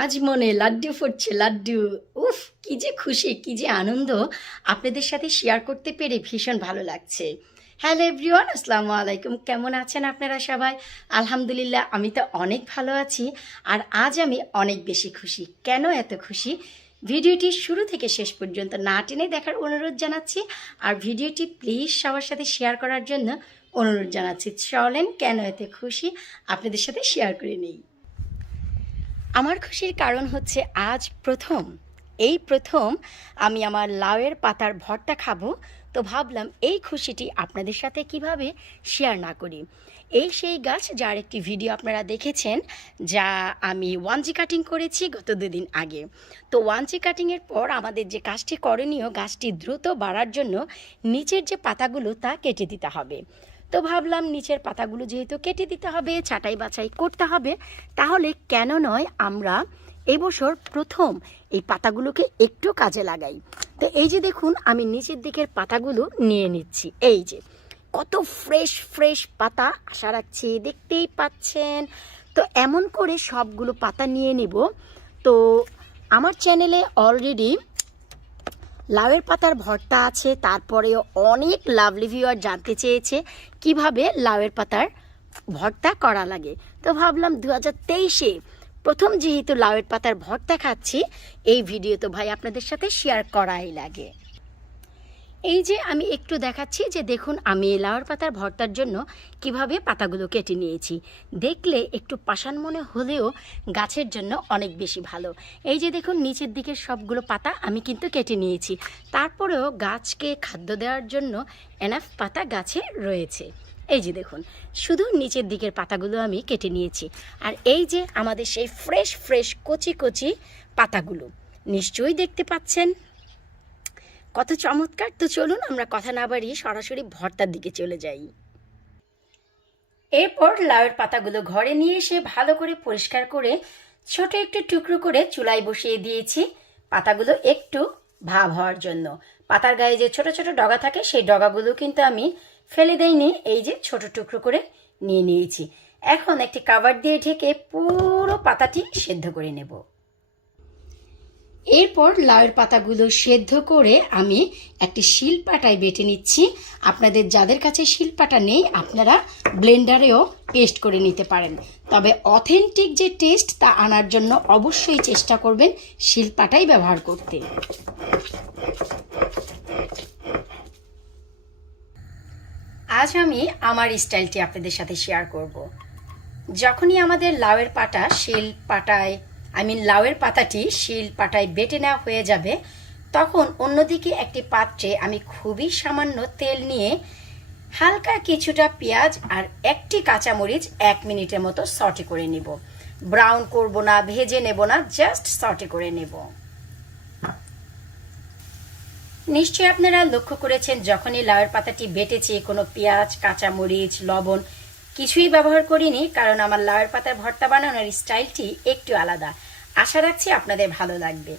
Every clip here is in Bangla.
আজ মনে লাড্ডু ফুটছে লাড্ডু। উফ, কি যে খুশি, কি যে আনন্দ! আপনাদের সাথে শেয়ার করতে পেরে ভীষণ ভালো লাগছে। হ্যালো এভরিওয়ান, আসসালামু আলাইকুম। কেমন আছেন আপনারা সবাই? আলহামদুলিল্লাহ, আমি তো অনেক ভালো আছি। আর আজ আমি অনেক বেশি খুশি। কেন এত খুশি? ভিডিওটি শুরু থেকে শেষ পর্যন্ত না টেনে দেখার অনুরোধ জানাচ্ছি। আর ভিডিওটি প্লিজ সবার সাথে শেয়ার করার জন্য অনুরোধ জানাচ্ছি। চলেন, কেন এত খুশি আপনাদের সাথে শেয়ার করে নেই। আমার খুশির কারণ হচ্ছে আজ প্রথম আমি আমার লাউয়ের পাতার ভর্তা খাবো। তো ভাবলাম এই খুশিটি আপনাদের সাথে কিভাবে শেয়ার না করি। এই সেই গাছ যার একটি ভিডিও আপনারা দেখেছেন, যা আমি ওয়ানজি কাটিং করেছি গত 2 দিন আগে। তো ওয়ানজি কাটিংয়ের পর আমাদের যে কাজটি করণীয়, গাছটি দ্রুত বাড়ার জন্য নিচের যে পাতাগুলো তা কেটে দিতে হবে। তো ভাবলাম নিচের পাতাগুলো যেহেতু কেটে দিতে হবে, ছাঁটাই বাছাই করতে হবে, তাহলে কেন নয় আমরা এবছর প্রথম এই পাতাগুলোকে একটু কাজে লাগাই। তো এই যে দেখুন, আমি নিচের দিকের পাতাগুলো নিয়ে নিচ্ছি। এই যে কত ফ্রেশ ফ্রেশ পাতা, আশা রাখছি দেখতেই পাচ্ছেন। তো এমন করে সবগুলো পাতা নিয়ে নিব। তো আমার চ্যানেলে অলরেডি লাউয়ের পাতার ভর্তা আছে, তারপরেও অনেক লাভলি ভিউয়ার জানতে চেয়েছে কিভাবে লাউয়ের পাতার ভর্তা করা লাগে। তো ভাবলাম 2023-এ প্রথম যেহেতু লাউয়ের পাতার ভর্তা খাচ্ছি, এই ভিডিও তো ভাই আপনাদের সাথে শেয়ার করাই লাগে। এই যে আমি একটু দেখাচ্ছি যে দেখুন, আমি লাউয়ের পাতার ভর্তার জন্য কিভাবে পাতাগুলো কেটে নিয়েছি। দেখলে একটু পাষাণ মনে হলেও গাছের জন্য অনেক বেশি ভালো। এই যে দেখুন, নিচের দিকের সবগুলো পাতা আমি কিন্তু কেটে নিয়েছি। তারপরেও গাছকে খাদ্য দেওয়ার জন্য এনাফ পাতা গাছে রয়েছে। এই যে দেখুন, শুধু নিচের দিকের পাতাগুলো আমি কেটে নিয়েছি। আর এই যে আমাদের সেই ফ্রেশ ফ্রেশ কচি কচি পাতাগুলো নিশ্চয়ই দেখতে পাচ্ছেন কত চমৎকার। তো চলুন আমরা কথা না বাড়িয়ে সরাসরি ভর্তার দিকে চলে যাই। এরপর লাউয়ের পাতাগুলো ঘরে নিয়ে এসে ভালো করে পরিষ্কার করে ছোট একটু টুকরো করে চুলায় বসিয়ে দিয়েছি, পাতাগুলো একটু ভাব হওয়ার জন্য। পাতার গায়ে যে ছোট ছোট ডগা থাকে, সেই ডগাগুলো কিন্তু আমি ফেলে দেইনি। এই যে ছোট টুকরো করে নিয়ে নিয়েছি। এখন একটি কাভার দিয়ে ঢেকে পুরো পাতাটি সেদ্ধ করে নেব। এরপর লাউয়ের পাতাগুলো সেদ্ধ করে আমি একটি শিলপাটায় বেটে নিচ্ছি। আপনাদের যাদের কাছে শিলপাটা নেই, আপনারা ব্লেন্ডারেও পেস্ট করে নিতে পারেন। তবে অথেন্টিক যে টেস্ট তা আনার জন্য অবশ্যই চেষ্টা করবেন শিলপাটাই ব্যবহার করতে। আজ আমি আমার স্টাইলটি আপনাদের সাথে শেয়ার করব। যখনই আমাদের লাউয়ের পাতাটি শিল পাটায় বেটে নেওয়া হয়ে যাবে, তখন অন্যদিকে একটি পাত্রে আমি খুবই সামান্য তেল নিয়ে হালকা কিছুটা পেঁয়াজ আর একটি কাঁচামরিচ 1 মিনিটের মতো সটে করে নেব। ব্রাউন করব না, ভেজে নেব না, জাস্ট সটে করে নেব। নিশ্চয়ই আপনারা লক্ষ্য করেছেন, যখনই লাউয়ের পাতাটি বেটেছি কোনো পেঁয়াজ, কাঁচামরিচ, লবণ কিছুই ব্যবহার করিনি, কারণ আমার লাউয়ের পাতার ভর্তা বানানোর স্টাইলটি একটু আলাদা। আশা রাখছি আপনাদের ভালো লাগবে।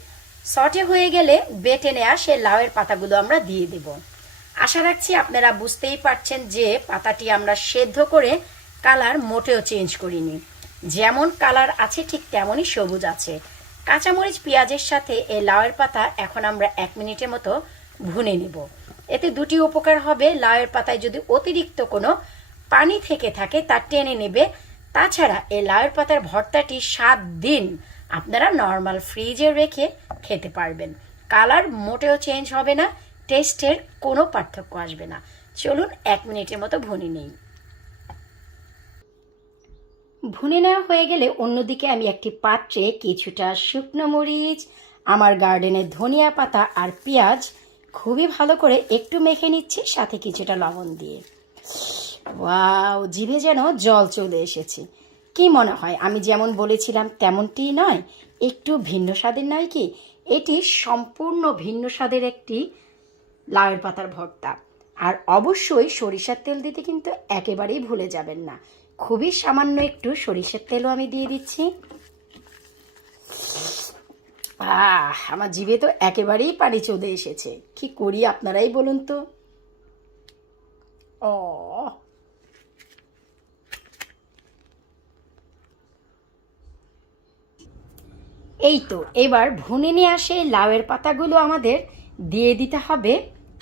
সটে হয়ে গেলে বেটে নেওয়া সেই লাউয়ের পাতাগুলো আমরা দিয়ে দেব। আশা রাখছি আপনারা বুঝতেই পারছেন যে পাতাটি আমরা সেদ্ধ করে কালার মোটেও চেঞ্জ করিনি। যেমন কালার আছে ঠিক তেমনই সবুজ আছে। কাঁচামরিচ পেঁয়াজের সাথে এই লাউয়ের পাতা এখন আমরা 1 মিনিটের মতো ভুনে নেব। এতে দুটি উপকার হবে। লাউয়ের পাতায় যদি অতিরিক্ত কোনো পানি থেকে থাকে তা টেনে নেবে। তাছাড়া এই লাউয়ের পাতার ভর্তাটি 7 দিন আপনারা নর্মাল ফ্রিজে রেখে খেতে পারবেন। কালার মোটেও চেঞ্জ হবে না, টেস্টের কোনো পার্থক্য আসবে না। চলুন 1 মিনিটের মতো ভুনে নেই। ভুনে নেওয়া হয়ে গেলে অন্যদিকে আমি একটি পাত্রে কিছুটা শুকনো মরিচ, আমার গার্ডেনের ধনিয়া পাতা আর পেঁয়াজ খুবই ভালো করে একটু মেখে নিচ্ছি, সাথে কিছুটা লবণ দিয়ে। ওয়াও, জিভে যেন জল চলে এসেছে। কি মনে হয় আমি যেমন বলেছিলাম তেমনটি নয়? একটু ভিন্ন স্বাদের নয় কি? এটি সম্পূর্ণ ভিন্ন স্বাদের একটি লাউয়ের পাতার ভর্তা। আর অবশ্যই সরিষার তেল দিতে কিন্তু একেবারেই ভুলে যাবেন না। খুবই সামান্য একটু সরিষার তেলও আমি দিয়ে দিচ্ছি। আমার জিভে তো একেবারেই পানি চলে এসেছে। কি করি আপনারাই বলুন তো। ও, এই তো এবার ভুনে নিয়ে আসে লাউয়ের পাতাগুলো আমাদের দিয়ে দিতে হবে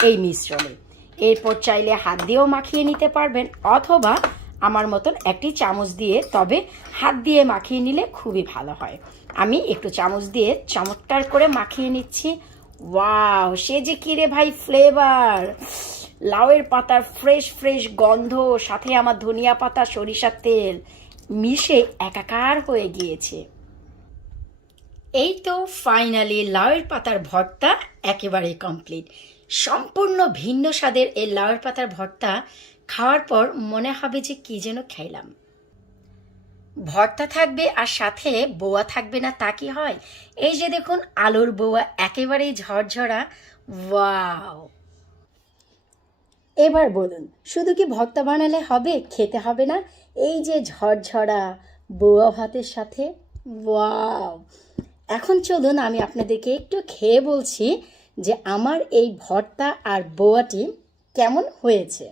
এই মিশ্রণে। এরপর চাইলে হাত দিয়েও মাখিয়ে নিতে পারবেন, অথবা আমার মতন একটি চামচ দিয়ে, তবে হাত দিয়ে মাখিয়ে নিলে খুবই ভালো হয়। আমি একটু চামচ দিয়ে চমৎকার করে মাখিয়ে নিচ্ছি। ওয়াও, সে যে কি রে ভাই ফ্লেভার! লাউয়ের পাতার ফ্রেশ ফ্রেশ গন্ধ, সাথে আমার ধনিয়া পাতা, সরিষার তেল মিশে একাকার হয়ে গিয়েছে। এই তো ফাইনালি লাউয়ের পাতার ভর্তা একেবারে কমপ্লিট। সম্পূর্ণ ভিন্ন স্বাদের এই লাউয়ের পাতার ভর্তা খাওয়ার পর মনে হবে যে কি যেন খাইলাম। ভর্তা থাকবে আর সাথে বোয়া থাকবে না তা কি হয়? এই যে দেখুন আলুর বোয়া একেবারেই ঝরঝরা। ওয়াও! এবার বলুন, শুধু কি ভর্তা বানালে হবে, খেতে হবে না? এই যে ঝরঝরা বোয়া ভাতের সাথে, ওয়াও! এখন চলুন আমি আপনাদেরকে একটু খেয়ে বলছি যে আমার এই ভর্তা আর বোয়াটি কেমন হয়েছে।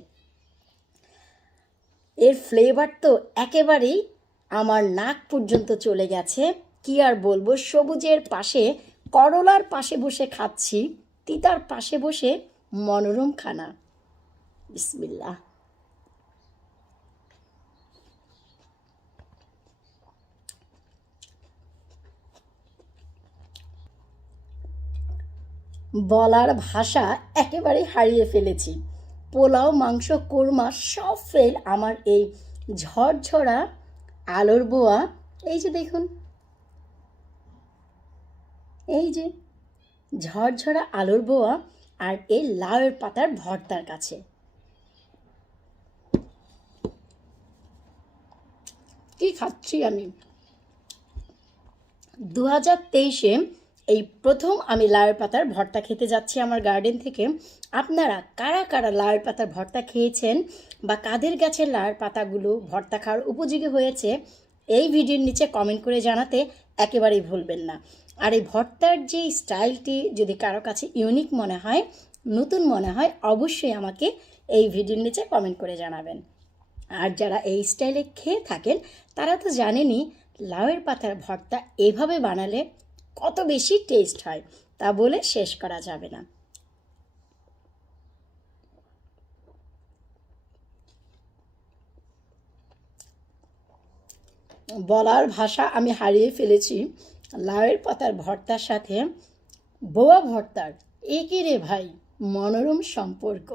এর ফ্লেভার তো একেবারেই আমার নাক পর্যন্ত চলে গেছে। কি আর বলবো, সবুজের পাশে, করলার পাশে বসে খাচ্ছি, তিতার পাশে বসে মনোরম খানা। বিসমিল্লাহ। বলার ভাষা একেবারে হারিয়ে ফেলেছি। পোলাও, মাংস, কোরমা সব ফেল আমার এই ঝরঝরা আলুর বোয়া। এই যে দেখুন, এই যে ঝরঝরা আলুর বোয়া আর এই লাউয়ের পাতার ভর্তার কাছে। কি খাচ্ছি আমি! 2023-এ এই প্রথম আমি লাউয়ের পাতার ভর্তা খেতে যাচ্ছি আমার গার্ডেন থেকে। আপনারা কারা কারা লাউয়ের পাতার ভর্তা খেয়েছেন বা কাদের গাছের লাউয়ের পাতাগুলো ভর্তা খাওয়ার উপযোগী হয়েছে, এই ভিডিওর নিচে কমেন্ট করে জানাতে একেবারেই ভুলবেন না। আর এই ভর্তার যে স্টাইলটি যদি কারো কাছে ইউনিক মনে হয়, নতুন মনে হয়, অবশ্যই আমাকে এই ভিডিওর নিচে কমেন্ট করে জানাবেন। আর যারা এই স্টাইলে খেয়ে থাকেন তারা তো জানেনই লাউয়ের পাতার ভর্তা এভাবে বানালে কত বেশি টেস্ট হয়, তা বলে শেষ করা যাবে না। বলার ভাষা আমি হারিয়ে ফেলেছি। লাউয়ের পাতার ভর্তার সাথে বোয়া ভর্তার একই রে ভাই মনোরম সম্পর্ক।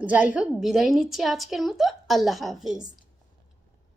যাই হোক, বিদায় নিচ্ছি আজকের মতো। আল্লাহ হাফিজ।